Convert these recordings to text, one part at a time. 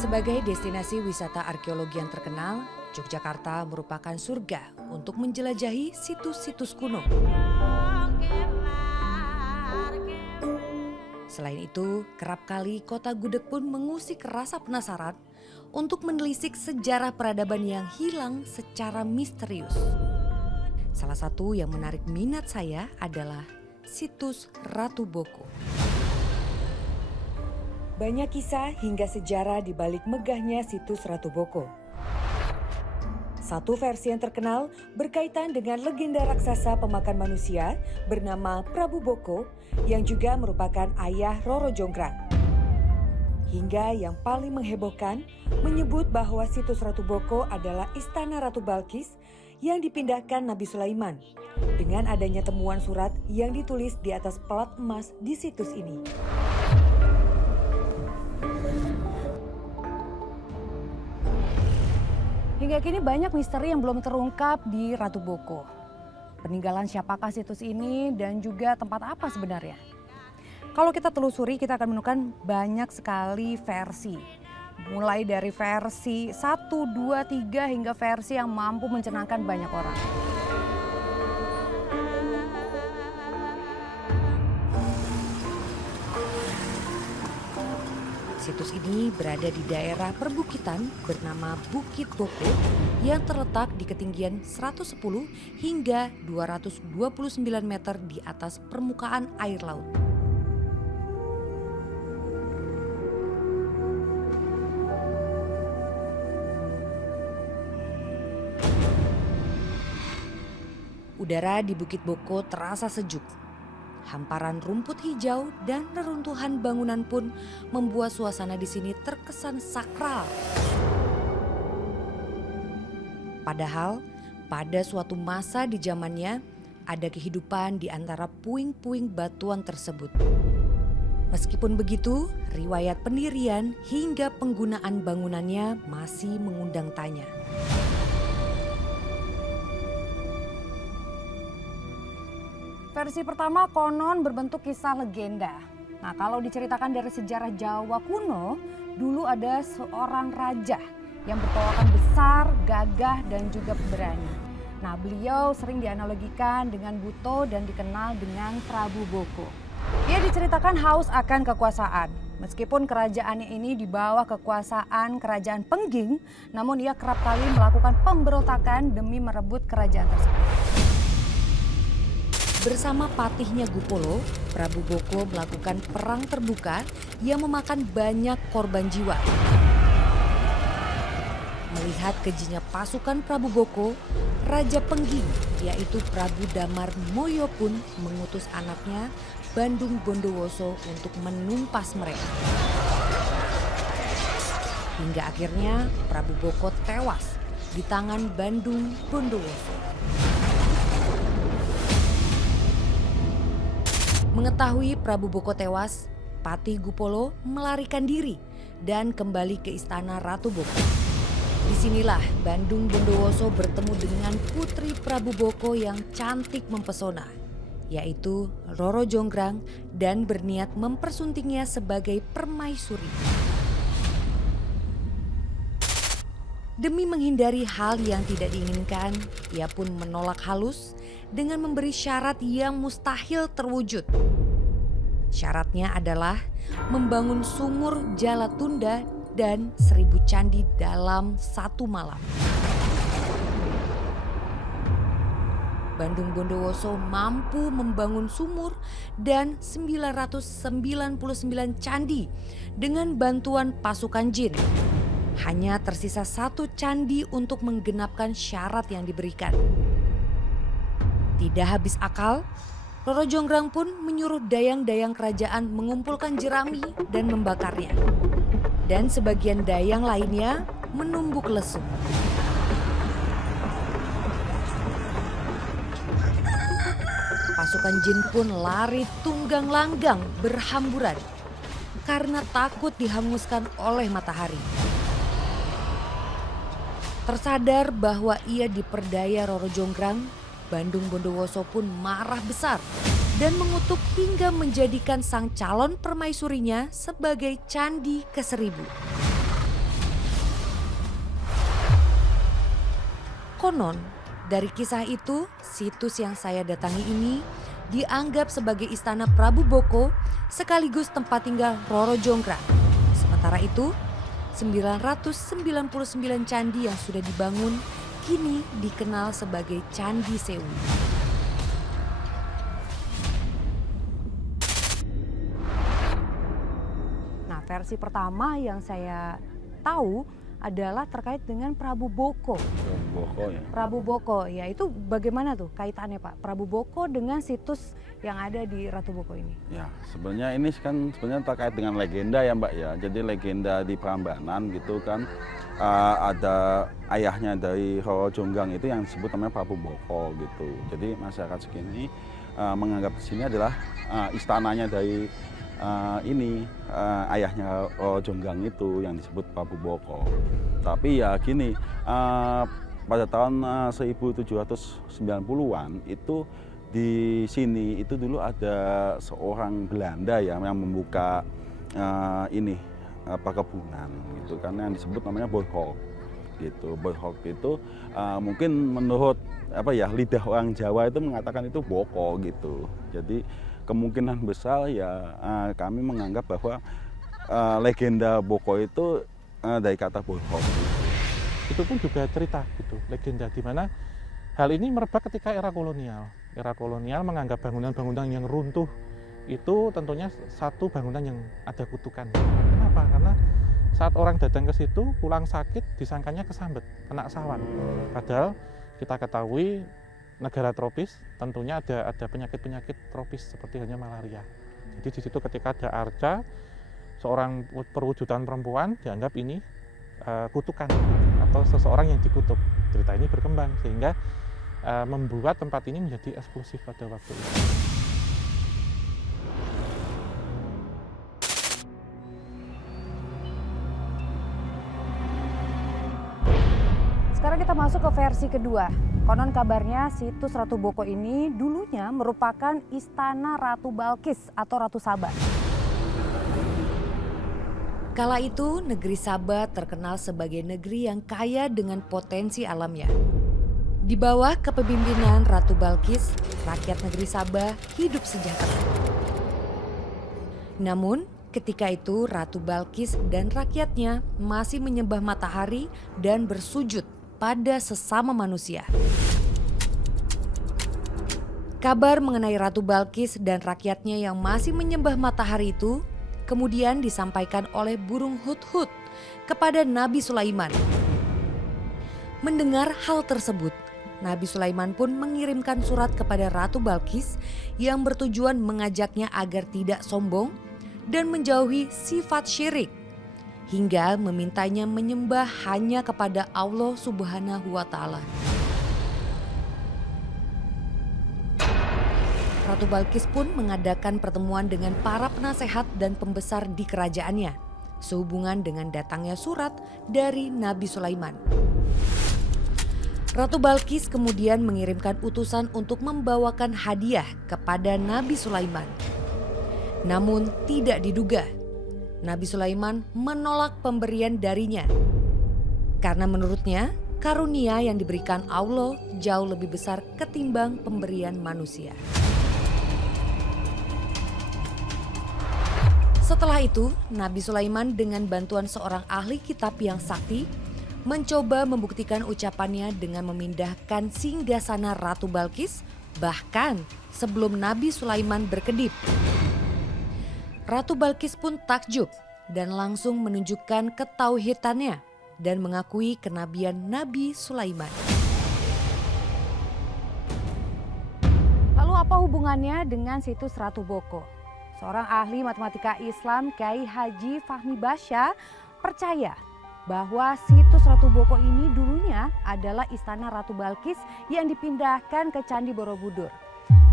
Sebagai destinasi wisata arkeologi yang terkenal, Yogyakarta merupakan surga untuk menjelajahi situs-situs kuno. Selain itu, kerap kali kota Gudeg pun mengusik rasa penasaran untuk menelisik sejarah peradaban yang hilang secara misterius. Salah satu yang menarik minat saya adalah situs Ratu Boko. Banyak kisah hingga sejarah di balik megahnya situs Ratu Boko. Satu versi yang terkenal berkaitan dengan legenda raksasa pemakan manusia bernama Prabu Boko yang juga merupakan ayah Roro Jonggrang. Hingga yang paling menghebohkan menyebut bahwa situs Ratu Boko adalah istana Ratu Balkis yang dipindahkan Nabi Sulaiman dengan adanya temuan surat yang ditulis di atas pelat emas di situs ini. Hingga kini banyak misteri yang belum terungkap di Ratu Boko. Peninggalan siapakah situs ini dan juga tempat apa sebenarnya? Kalau kita telusuri kita akan menemukan banyak sekali versi. Mulai dari versi 1, 2, 3 hingga versi yang mampu mencenangkan banyak orang. Situs ini berada di daerah perbukitan bernama Bukit Boko yang terletak di ketinggian 110 hingga 229 meter di atas permukaan air laut. Udara di Bukit Boko terasa sejuk. Hamparan rumput hijau dan reruntuhan bangunan pun membuat suasana di sini terkesan sakral. Padahal pada suatu masa di zamannya ada kehidupan di antara puing-puing batuan tersebut. Meskipun begitu, riwayat pendirian hingga penggunaan bangunannya masih mengundang tanya. Versi pertama konon berbentuk kisah legenda. Nah, kalau diceritakan dari sejarah Jawa kuno, dulu ada seorang raja yang berperawakan besar, gagah dan juga pemberani. Nah, beliau sering dianalogikan dengan Buto dan dikenal dengan Prabu Boko. Ia diceritakan haus akan kekuasaan. Meskipun kerajaannya ini di bawah kekuasaan kerajaan Pengging, namun ia kerap kali melakukan pemberontakan demi merebut kerajaan tersebut. Bersama patihnya Gupolo, Prabu Boko melakukan perang terbuka yang memakan banyak korban jiwa. Melihat kejinya pasukan Prabu Boko, Raja Pengging yaitu Prabu Damar Moyo pun mengutus anaknya Bandung Bondowoso untuk menumpas mereka. Hingga akhirnya Prabu Boko tewas di tangan Bandung Bondowoso. Mengetahui Prabu Boko tewas, Patih Gupolo melarikan diri dan kembali ke istana Ratu Boko. Disinilah Bandung Bondowoso bertemu dengan putri Prabu Boko yang cantik mempesona, yaitu Roro Jonggrang, dan berniat mempersuntingnya sebagai permaisuri. Demi menghindari hal yang tidak diinginkan, ia pun menolak halus dengan memberi syarat yang mustahil terwujud. Syaratnya adalah membangun sumur Jalatunda dan 1000 candi dalam 1 malam. Bandung Bondowoso mampu membangun sumur dan 999 candi dengan bantuan pasukan jin. Hanya tersisa 1 candi untuk menggenapkan syarat yang diberikan. Tidak habis akal, Roro Jonggrang pun menyuruh dayang-dayang kerajaan mengumpulkan jerami dan membakarnya. Dan sebagian dayang lainnya menumbuk lesung. Pasukan jin pun lari tunggang langgang berhamburan karena takut dihanguskan oleh matahari. Tersadar bahwa ia diperdaya Roro Jonggrang, Bandung Bondowoso pun marah besar dan mengutuk hingga menjadikan sang calon permaisurinya sebagai candi ke-1000. Konon, dari kisah itu, situs yang saya datangi ini dianggap sebagai istana Prabu Boko sekaligus tempat tinggal Roro Jonggrang. Sementara itu, 999 candi yang sudah dibangun kini dikenal sebagai Candi Sewu. Nah, versi pertama yang saya tahu adalah terkait dengan Prabu Boko. Boko ya. Prabu Boko, ya itu bagaimana tuh kaitannya Pak? Prabu Boko dengan situs yang ada di Ratu Boko ini. Ya, sebenarnya ini kan sebenarnya terkait dengan legenda ya Mbak ya. Jadi legenda di Prambanan gitu kan, ada ayahnya dari Roro Jonggrang itu yang disebut namanya Prabu Boko gitu. Jadi masyarakat segini menganggap di sini adalah istananya dari ayahnya Roro Jonggrang itu yang disebut Prabu Boko. Tapi ya gini, pada tahun 1790-an itu di sini itu dulu ada seorang Belanda ya yang membuka perkebunan gitu kan yang disebut namanya Boyhok gitu. Boyhok itu mungkin menurut lidah orang Jawa itu mengatakan itu Boko gitu. Jadi kemungkinan besar ya kami menganggap bahwa legenda Boko itu dari kata Boyhok. Itu pun juga cerita gitu, legenda di mana hal ini merebak ketika era kolonial. Era kolonial menganggap bangunan-bangunan yang runtuh itu tentunya satu bangunan yang ada kutukan. Kenapa? Karena saat orang datang ke situ pulang sakit disangkanya kesambet, kena sawan. Padahal kita ketahui negara tropis tentunya ada penyakit-penyakit tropis seperti halnya malaria. Jadi di situ ketika ada arca, seorang perwujudan perempuan dianggap ini kutukan atau seseorang yang dikutuk. Cerita ini berkembang sehingga membuat tempat ini menjadi eksklusif pada waktu itu. Sekarang kita masuk ke versi kedua. Konon kabarnya situs Ratu Boko ini dulunya merupakan istana Ratu Balkis atau Ratu Saba. Kala itu negeri Saba terkenal sebagai negeri yang kaya dengan potensi alamnya. Di bawah kepemimpinan Ratu Balkis, rakyat negeri Saba hidup sejahtera. Namun, ketika itu Ratu Balkis dan rakyatnya masih menyembah matahari dan bersujud pada sesama manusia. Kabar mengenai Ratu Balkis dan rakyatnya yang masih menyembah matahari itu kemudian disampaikan oleh burung hudhud kepada Nabi Sulaiman. Mendengar hal tersebut, Nabi Sulaiman pun mengirimkan surat kepada Ratu Balkis yang bertujuan mengajaknya agar tidak sombong dan menjauhi sifat syirik, hingga memintanya menyembah hanya kepada Allah Subhanahu wa Ta'ala. Ratu Balkis pun mengadakan pertemuan dengan para penasehat dan pembesar di kerajaannya, sehubungan dengan datangnya surat dari Nabi Sulaiman. Ratu Balkis kemudian mengirimkan utusan untuk membawakan hadiah kepada Nabi Sulaiman. Namun tidak diduga, Nabi Sulaiman menolak pemberian darinya. Karena menurutnya, karunia yang diberikan Allah jauh lebih besar ketimbang pemberian manusia. Setelah itu, Nabi Sulaiman dengan bantuan seorang ahli kitab yang sakti mencoba membuktikan ucapannya dengan memindahkan singgasana Ratu Balkis bahkan sebelum Nabi Sulaiman berkedip. Ratu Balkis pun takjub dan langsung menunjukkan ketauhidannya dan mengakui kenabian Nabi Sulaiman. Lalu apa hubungannya dengan situs Ratu Boko? Seorang ahli matematika Islam, Kiai Haji Fahmi Basya, percaya bahwa situs Ratu Boko ini dulunya adalah istana Ratu Balkis yang dipindahkan ke Candi Borobudur.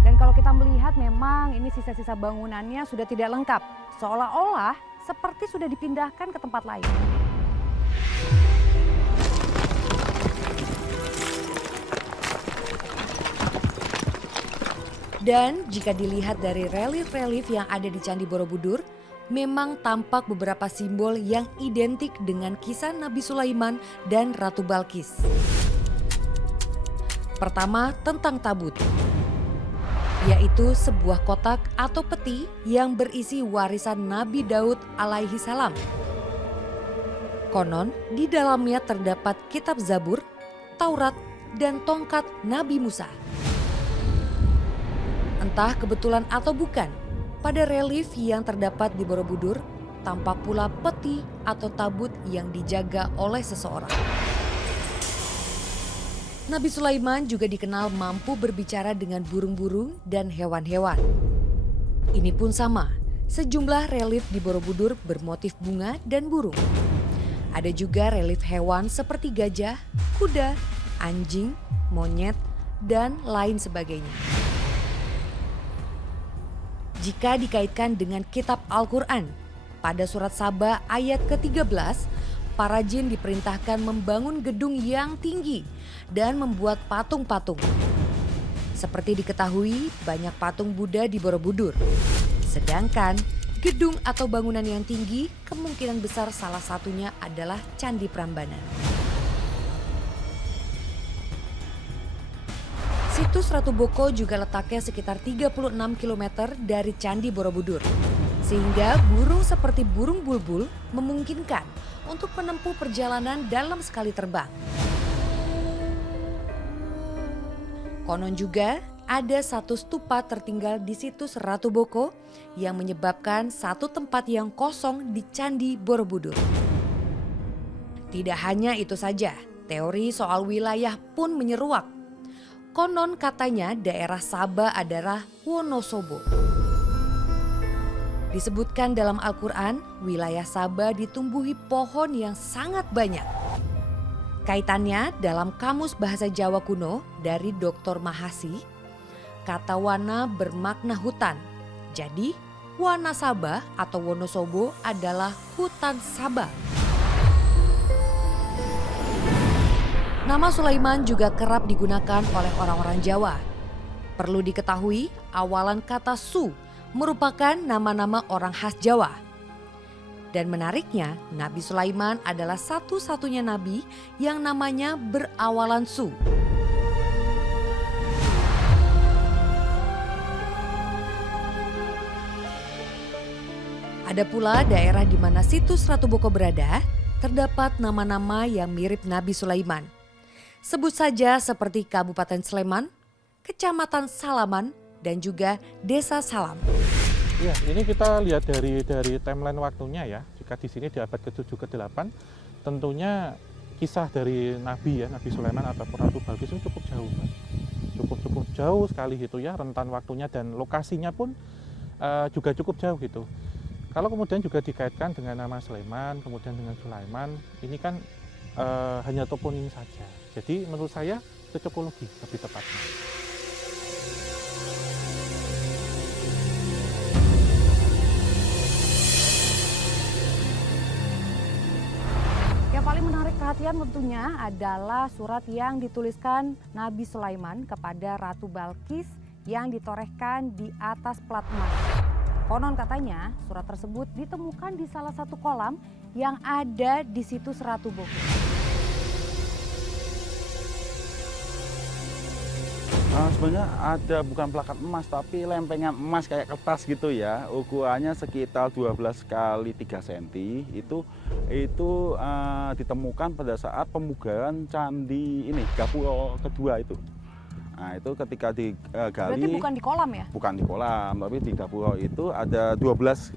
Dan kalau kita melihat memang ini sisa-sisa bangunannya sudah tidak lengkap, seolah-olah seperti sudah dipindahkan ke tempat lain. Dan jika dilihat dari relief-relief yang ada di Candi Borobudur, memang tampak beberapa simbol yang identik dengan kisah Nabi Sulaiman dan Ratu Balkis. Pertama, tentang tabut, yaitu sebuah kotak atau peti yang berisi warisan Nabi Daud alaihi salam. Konon, di dalamnya terdapat kitab Zabur, Taurat, dan tongkat Nabi Musa. Entah kebetulan atau bukan, pada relief yang terdapat di Borobudur, tampak pula peti atau tabut yang dijaga oleh seseorang. Nabi Sulaiman juga dikenal mampu berbicara dengan burung-burung dan hewan-hewan. Ini pun sama, sejumlah relief di Borobudur bermotif bunga dan burung. Ada juga relief hewan seperti gajah, kuda, anjing, monyet, dan lain sebagainya. Jika dikaitkan dengan kitab Al-Quran, pada surat Saba ayat ke-13, para jin diperintahkan membangun gedung yang tinggi dan membuat patung-patung. Seperti diketahui, banyak patung Buddha di Borobudur. Sedangkan gedung atau bangunan yang tinggi kemungkinan besar salah satunya adalah Candi Prambanan. Situs Ratu Boko juga letaknya sekitar 36 km dari Candi Borobudur. Sehingga burung seperti burung bulbul memungkinkan untuk menempuh perjalanan dalam sekali terbang. Konon juga ada satu stupa tertinggal di situs Ratu Boko yang menyebabkan satu tempat yang kosong di Candi Borobudur. Tidak hanya itu saja, teori soal wilayah pun menyeruak. Konon katanya daerah Saba adalah Wonosobo. Disebutkan dalam Al-Quran, wilayah Saba ditumbuhi pohon yang sangat banyak. Kaitannya dalam Kamus Bahasa Jawa Kuno dari Dr. Mahasi, kata wana bermakna hutan. Jadi, Wana Saba atau Wonosobo adalah hutan Saba. Nama Sulaiman juga kerap digunakan oleh orang-orang Jawa. Perlu diketahui, awalan kata Su merupakan nama-nama orang khas Jawa. Dan menariknya, Nabi Sulaiman adalah satu-satunya nabi yang namanya berawalan Su. Ada pula daerah di mana situs Ratu Boko berada, terdapat nama-nama yang mirip Nabi Sulaiman. Sebut saja seperti Kabupaten Sleman, Kecamatan Salaman, dan juga Desa Salam. Ya, ini kita lihat dari timeline waktunya ya. Jika di sini di abad ke-7 ke-8, tentunya kisah dari Nabi ya, Nabi Sulaiman ataupun Ratu Balkis itu cukup jauh, Mas. Cukup jauh sekali gitu ya, rentan waktunya dan lokasinya pun juga cukup jauh gitu. Kalau kemudian juga dikaitkan dengan nama Sulaiman, kemudian dengan Sulaiman, ini kan hanya toponim saja. Jadi menurut saya cocokologi lebih tepatnya. Yang paling menarik perhatian tentunya adalah surat yang dituliskan Nabi Sulaiman kepada Ratu Balkis yang ditorehkan di atas plat emas. Konon katanya surat tersebut ditemukan di salah satu kolam yang ada di situs Ratu Boko. Sebenarnya ada bukan plakat emas tapi lempengan emas kayak kertas gitu ya, ukurannya sekitar 12 kali 3 cm. Itu ditemukan pada saat pemugaran candi ini Gapura kedua itu. Nah itu ketika digali. Berarti bukan di kolam ya? Bukan di kolam, tapi di Gapura itu ada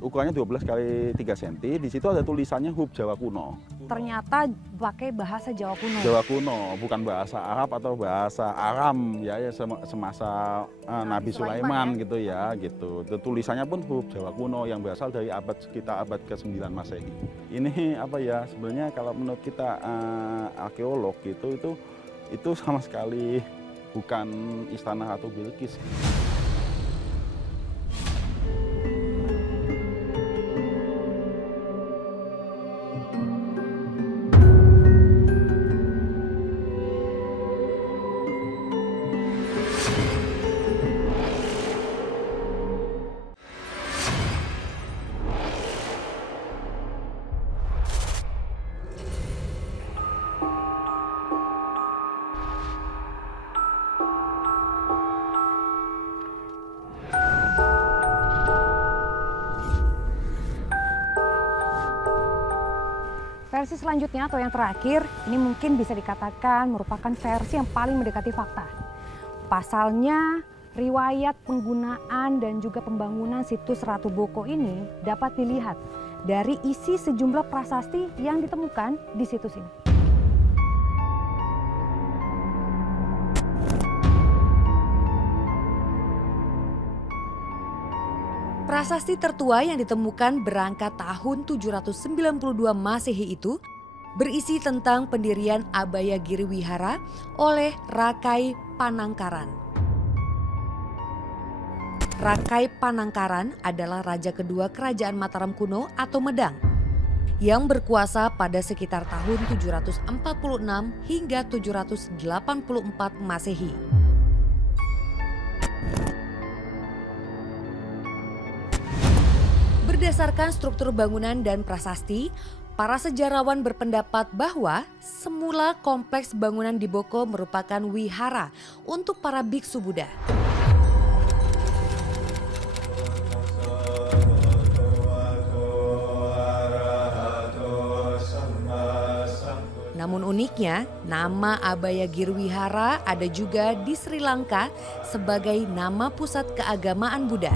ukurannya 12 kali 3 cm. Di situ ada tulisannya huruf Jawa kuno. Ternyata pakai bahasa Jawa kuno. Jawa kuno, bukan bahasa Arab atau bahasa Aram ya semasa Nabi Sulaiman ya. Gitu ya, gitu. Tulisannya pun huruf Jawa kuno yang berasal dari sekitar abad ke-9 Masehi. Ini apa ya? Sebenarnya kalau menurut kita arkeolog gitu itu sama sekali bukan istana Ratu Bilqis. versi selanjutnya atau yang terakhir, ini mungkin bisa dikatakan merupakan versi yang paling mendekati fakta. Pasalnya, riwayat penggunaan dan juga pembangunan situs Ratu Boko ini dapat dilihat dari isi sejumlah prasasti yang ditemukan di situs ini. Prasasti tertua yang ditemukan berangkat tahun 792 Masehi itu berisi tentang pendirian Abayagiri Wihara oleh Rakai Panangkaran. Rakai Panangkaran adalah raja kedua kerajaan Mataram kuno atau Medang yang berkuasa pada sekitar tahun 746 hingga 784 Masehi. Berdasarkan struktur bangunan dan prasasti, para sejarawan berpendapat bahwa semula kompleks bangunan di Boko merupakan wihara untuk para biksu Buddha. Namun uniknya, nama Abayagiri Wihara ada juga di Sri Lanka sebagai nama pusat keagamaan Buddha.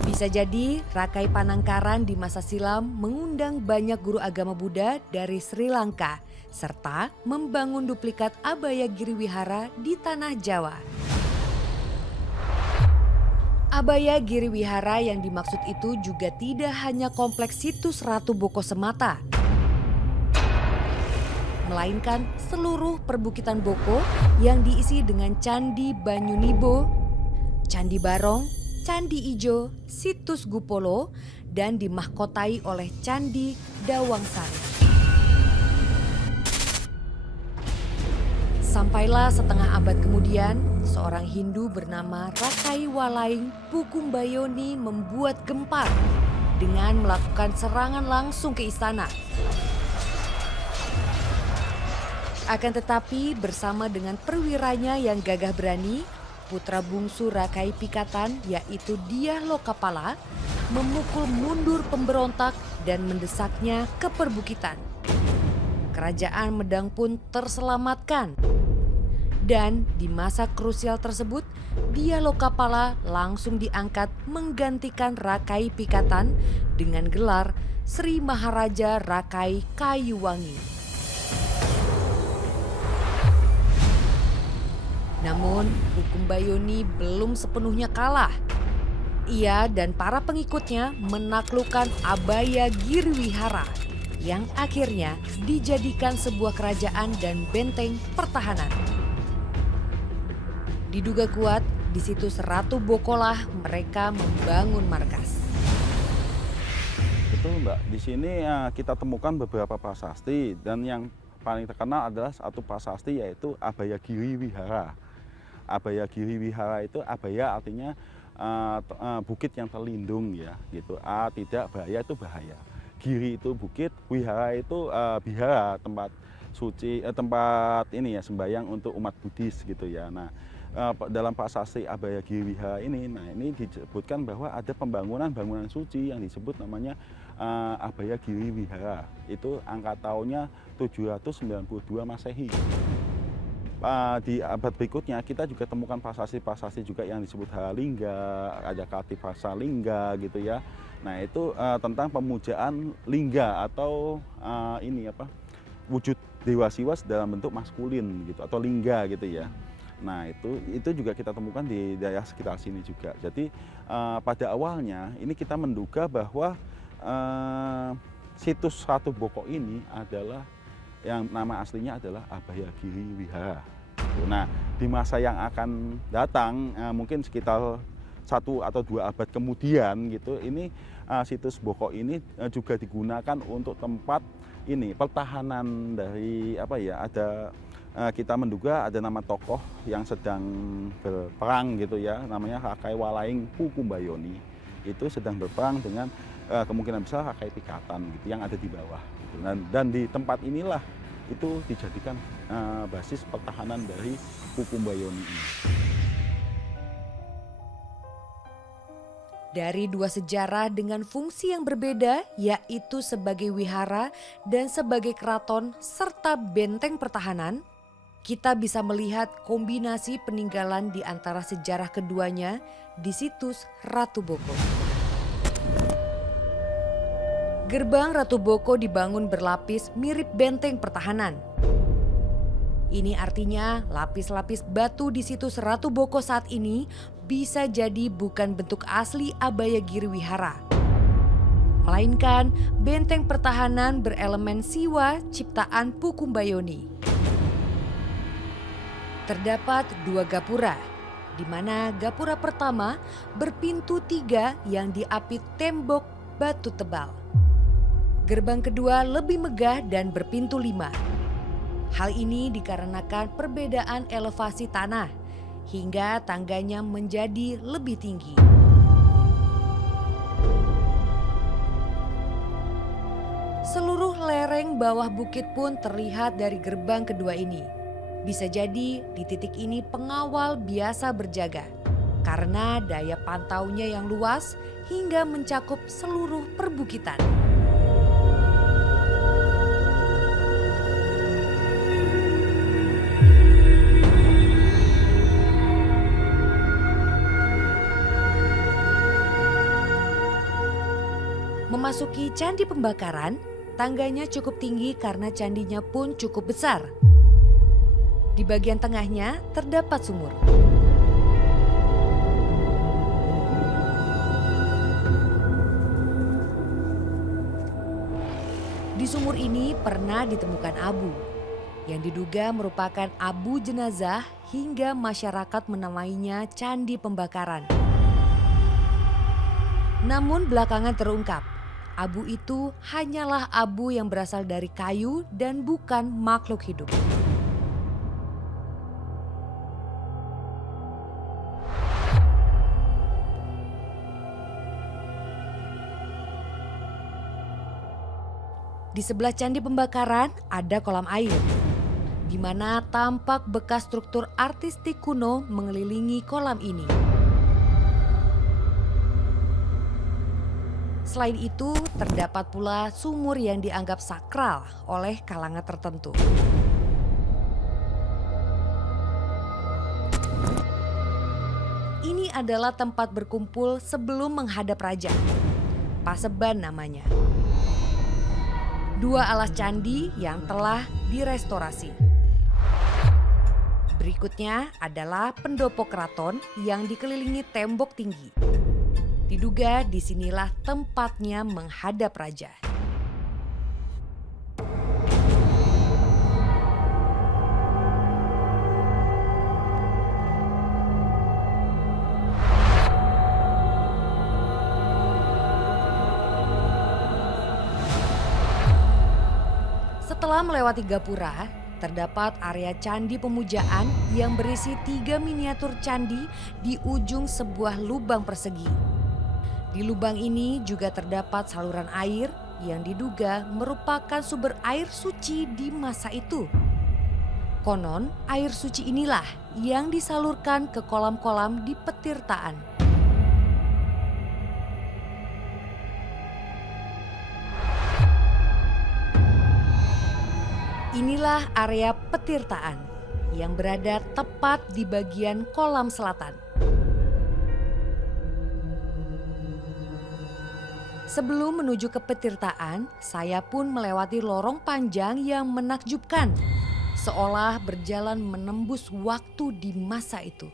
Bisa jadi Rakai Panangkaran di masa silam mengundang banyak guru agama Buddha dari Sri Lanka serta membangun duplikat Abayagiri Wihara di tanah Jawa. Abayagiri Wihara yang dimaksud itu juga tidak hanya kompleks situs Ratu Boko semata, melainkan seluruh perbukitan Boko yang diisi dengan Candi Banyunibo, Candi Barong, Candi Ijo, Situs Gupolo, dan dimahkotai oleh Candi Dawangsari. Sampailah setengah abad kemudian, seorang Hindu bernama Rakai Walaing Pukumbayoni membuat gempar dengan melakukan serangan langsung ke istana. Akan tetapi bersama dengan perwiranya yang gagah berani, putra bungsu Rakai Pikatan yaitu Dyah Lokapala memukul mundur pemberontak dan mendesaknya ke perbukitan. Kerajaan Medang pun terselamatkan. Dan di masa krusial tersebut, Dyah Lokapala langsung diangkat menggantikan Rakai Pikatan dengan gelar Sri Maharaja Rakai Kayuwangi. Namun, Pukumbayoni belum sepenuhnya kalah. Ia dan para pengikutnya menaklukkan Abayagiri Wihara yang akhirnya dijadikan sebuah kerajaan dan benteng pertahanan. Diduga kuat, di situs Ratu Bokolah mereka membangun markas. Betul Mbak, di sini kita temukan beberapa prasasti dan yang paling terkenal adalah satu prasasti yaitu Abayagiri Wihara. Abayagiri Wihara itu abaya artinya bukit yang terlindung ya gitu. Tidak, bahaya itu bahaya. Giri itu bukit, wihara itu bihara, tempat suci, tempat ini ya sembahyang untuk umat Buddhis gitu ya. Nah, dalam prasasti Abayagiri Wihara ini, nah ini disebutkan bahwa ada bangunan suci yang disebut namanya Abayagiri Wihara. Itu angka tahunnya 792 Masehi. Di abad berikutnya kita juga temukan prasasti juga yang disebut Halingga, Raja Kartipasa Lingga gitu ya. Nah itu tentang pemujaan lingga atau wujud dewa Siwa dalam bentuk maskulin gitu atau lingga gitu ya. Nah itu juga kita temukan di daerah sekitar sini juga. Jadi pada awalnya ini kita menduga bahwa situs Ratu Boko ini adalah yang nama aslinya adalah Abayagiri Wihara. Nah, di masa yang akan datang, mungkin sekitar 1 atau 2 abad kemudian gitu, ini situs Boko ini juga digunakan untuk tempat ini pertahanan dari ada kita menduga ada nama tokoh yang sedang berperang gitu ya, namanya Rakai Walaing Pukumbayoni. Itu sedang berperang dengan kemungkinan besar Rakai Pikatan gitu yang ada di bawah. Dan di tempat inilah itu dijadikan basis pertahanan dari Pukumbayoni ini. Dari dua sejarah dengan fungsi yang berbeda, yaitu sebagai wihara dan sebagai keraton serta benteng pertahanan, kita bisa melihat kombinasi peninggalan di antara sejarah keduanya di situs Ratu Boko. Gerbang Ratu Boko dibangun berlapis mirip benteng pertahanan. Ini artinya lapis-lapis batu di situs Ratu Boko saat ini bisa jadi bukan bentuk asli Abhayagiri Wihara, melainkan benteng pertahanan berelemen siwa ciptaan Pukumbayoni. Terdapat dua gapura, di mana gapura pertama berpintu 3 yang diapit tembok batu tebal. Gerbang kedua lebih megah dan berpintu 5. Hal ini dikarenakan perbedaan elevasi tanah hingga tangganya menjadi lebih tinggi. Seluruh lereng bawah bukit pun terlihat dari gerbang kedua ini. Bisa jadi di titik ini pengawal biasa berjaga karena daya pantaunya yang luas hingga mencakup seluruh perbukitan. Memasuki Candi Pembakaran, tangganya cukup tinggi karena candinya pun cukup besar. Di bagian tengahnya terdapat sumur. Di sumur ini pernah ditemukan abu, yang diduga merupakan abu jenazah hingga masyarakat menamainya Candi Pembakaran. Namun belakangan terungkap, abu itu hanyalah abu yang berasal dari kayu dan bukan makhluk hidup. Di sebelah Candi Pembakaran ada kolam air, di mana tampak bekas struktur artistik kuno mengelilingi kolam ini. Selain itu, terdapat pula sumur yang dianggap sakral oleh kalangan tertentu. Ini adalah tempat berkumpul sebelum menghadap raja. Paseban namanya. Dua alas candi yang telah direstorasi. Berikutnya adalah pendopo keraton yang dikelilingi tembok tinggi. Diduga disinilah tempatnya menghadap raja. Setelah melewati gapura, terdapat area candi pemujaan yang berisi 3 miniatur candi di ujung sebuah lubang persegi. Di lubang ini juga terdapat saluran air yang diduga merupakan sumber air suci di masa itu. Konon air suci inilah yang disalurkan ke kolam-kolam di Petirtaan. Inilah area Petirtaan yang berada tepat di bagian kolam selatan. Sebelum menuju ke Petirtaan, saya pun melewati lorong panjang yang menakjubkan, seolah berjalan menembus waktu di masa itu.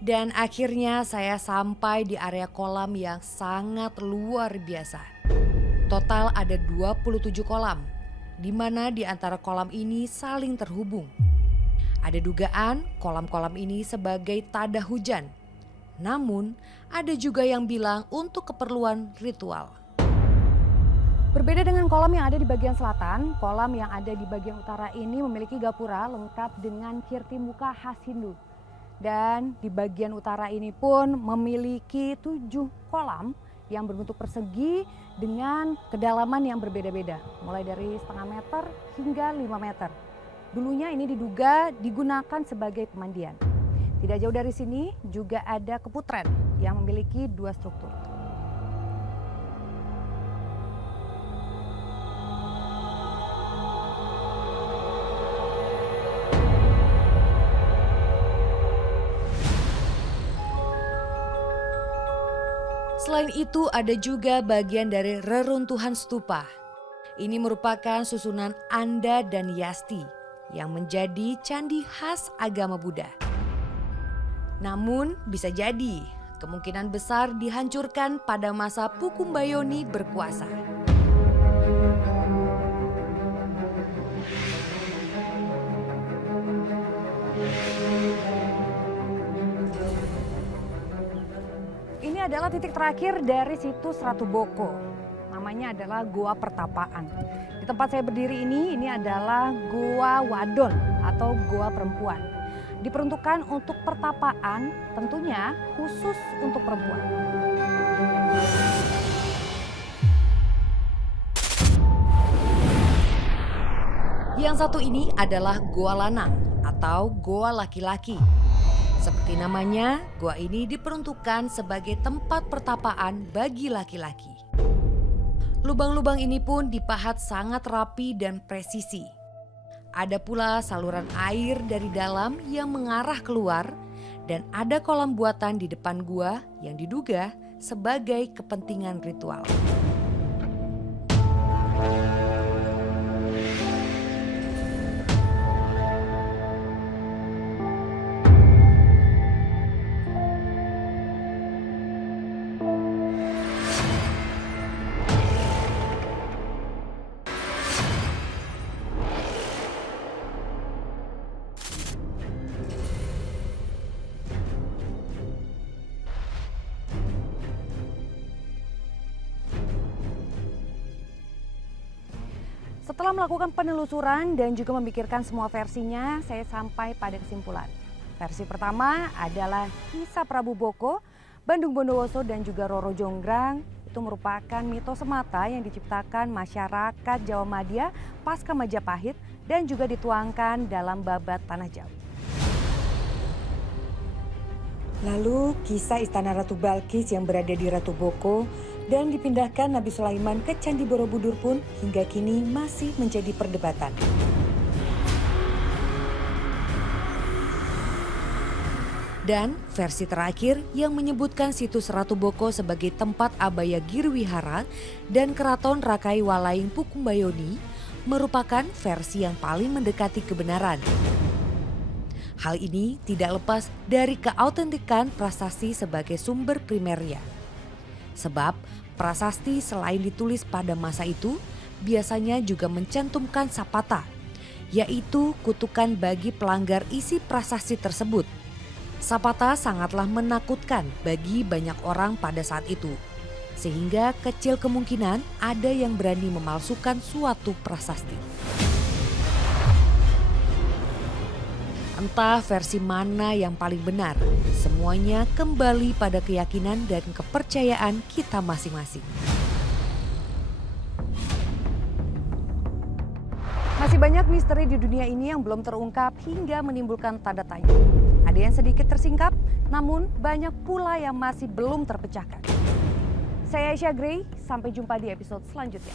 Dan akhirnya saya sampai di area kolam yang sangat luar biasa. Total ada 27 kolam, di mana di antara kolam ini saling terhubung. Ada dugaan kolam-kolam ini sebagai tada hujan. Namun ada juga yang bilang untuk keperluan ritual. Berbeda dengan kolam yang ada di bagian selatan, kolam yang ada di bagian utara ini memiliki gapura lengkap dengan kirti muka khas Hindu. Dan di bagian utara ini pun memiliki 7 kolam yang berbentuk persegi dengan kedalaman yang berbeda-beda. Mulai dari setengah meter hingga 5 meter. Dulunya ini diduga digunakan sebagai pemandian. Tidak jauh dari sini juga ada Keputren yang memiliki 2 struktur. Selain itu ada juga bagian dari reruntuhan stupa. Ini merupakan susunan Anda dan Yasti yang menjadi candi khas agama Buddha. Namun bisa jadi kemungkinan besar dihancurkan pada masa Pukumbayoni berkuasa. Ini adalah titik terakhir dari situs Ratu Boko. Namanya adalah Goa Pertapaan. Di tempat saya berdiri ini adalah Goa Wadon atau Goa Perempuan. Diperuntukkan untuk pertapaan, tentunya khusus untuk perempuan. Yang satu ini adalah Goa Lanang atau Goa Laki-laki. Seperti namanya, goa ini diperuntukkan sebagai tempat pertapaan bagi laki-laki. Lubang-lubang ini pun dipahat sangat rapi dan presisi. Ada pula saluran air dari dalam yang mengarah keluar dan ada kolam buatan di depan gua yang diduga sebagai kepentingan ritual. Setelah melakukan penelusuran dan juga memikirkan semua versinya, saya sampai pada kesimpulan. Versi pertama adalah kisah Prabu Boko, Bandung Bondowoso dan juga Roro Jonggrang. Itu merupakan mitos semata yang diciptakan masyarakat Jawa Madya pasca Majapahit dan juga dituangkan dalam babat Tanah Jawa. Lalu kisah Istana Ratu Balkis yang berada di Ratu Boko dan dipindahkan Nabi Sulaiman ke Candi Borobudur pun hingga kini masih menjadi perdebatan. Dan versi terakhir yang menyebutkan situs Ratu Boko sebagai tempat Abaya Girwihara dan Keraton Rakai Walaing Pukumbayoni merupakan versi yang paling mendekati kebenaran. Hal ini tidak lepas dari keautentikan prasasti sebagai sumber primernya. Sebab prasasti selain ditulis pada masa itu, biasanya juga mencantumkan sapata, yaitu kutukan bagi pelanggar isi prasasti tersebut. Sapata sangatlah menakutkan bagi banyak orang pada saat itu, sehingga kecil kemungkinan ada yang berani memalsukan suatu prasasti. Entah versi mana yang paling benar, semuanya kembali pada keyakinan dan kepercayaan kita masing-masing. Masih banyak misteri di dunia ini yang belum terungkap hingga menimbulkan tanda tanya. Ada yang sedikit tersingkap, namun banyak pula yang masih belum terpecahkan. Saya Aisyah Gray, sampai jumpa di episode selanjutnya.